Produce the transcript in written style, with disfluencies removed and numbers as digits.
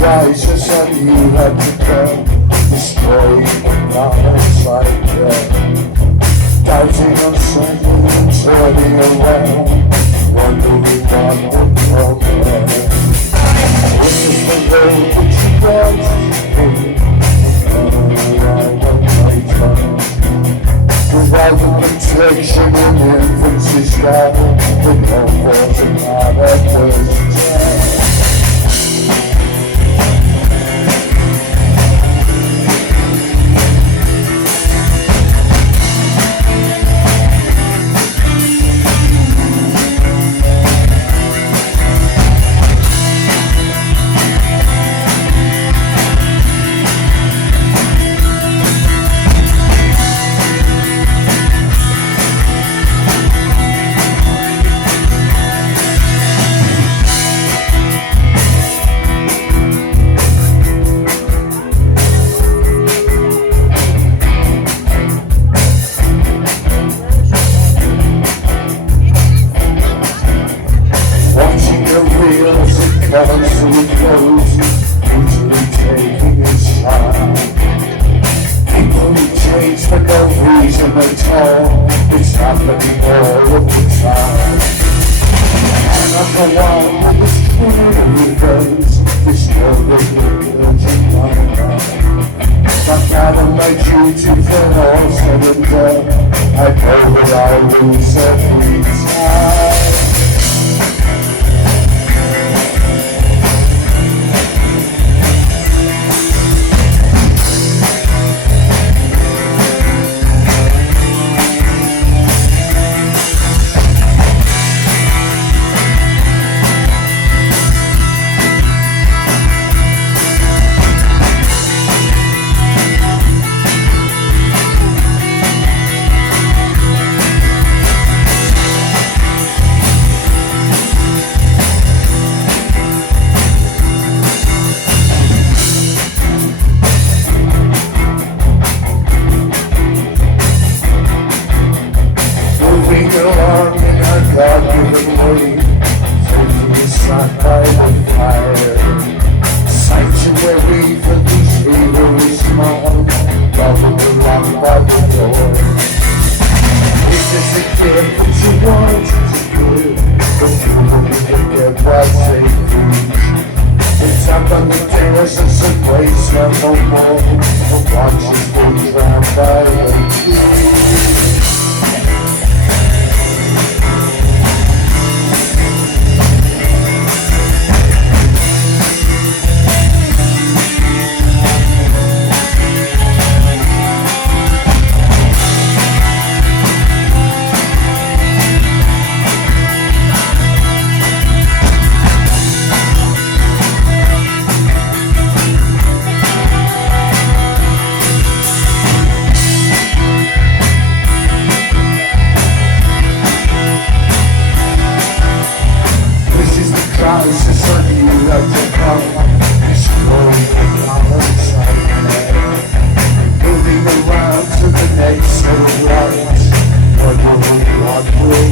crisis and you had to come, destroyed but not inside there. Doubting, uncertain and turning around, wondering what would come there. This is the road that you got to without the protection and infancy's got the comfort and not a first time. Constantly close, usually taking its time. People who change for no reason at all, it's happening all of the time. And I'm the one with the true revenge, this world is the urgent mind. But now that my duty for all said and done, I know that I lose every time. God-given way, taking the sun by the fire. Sanctuary for these evil small, lovable locked by the door. Is this a gift that you want to give? But you will get what's safe free. It's up on the terrace of some place no more. The watch is being drowned by the trees. Crisis on you have to come, it's going on outside there. Moving around to the next light, wondering what will